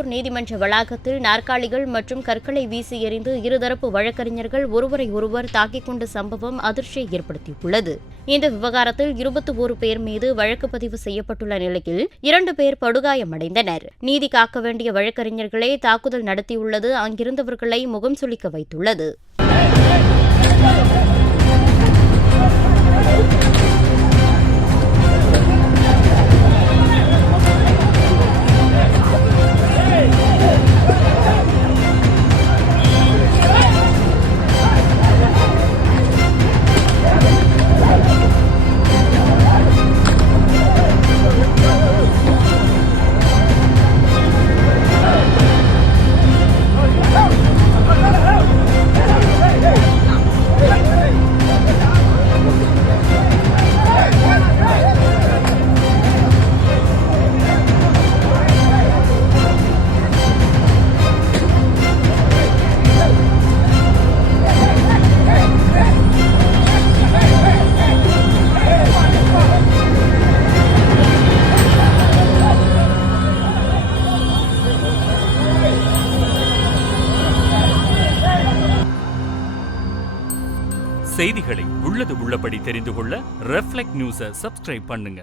திருப்பூர் நீதிமன்ற வளாகத்தில் நாற்காலிகள் மற்றும் கற்களை வீசி எறிந்து இருதரப்பு வழக்கறிஞர்கள் ஒருவரை ஒருவர் தாக்கிக் கொண்ட சம்பவம் அதிர்ச்சியை ஏற்படுத்தியுள்ளது. இந்த விவகாரத்தில் 21 பேர் மீது வழக்கு பதிவு செய்யப்பட்டுள்ள நிலையில் 2 பேர் படுகாயமடைந்தனர். நீதி காக்க வேண்டிய வழக்கறிஞர்களே தாக்குதல் நடத்தியுள்ளது அங்கிருந்தவர்களை முகம் சுளிக்க வைத்துள்ளது. செய்திகளை உள்ளது உள்ளபடி தெரிந்து கொள்ள ரெஃப்ளெக்ட் நியூஸை சப்ஸ்கிரைப் பண்ணுங்க.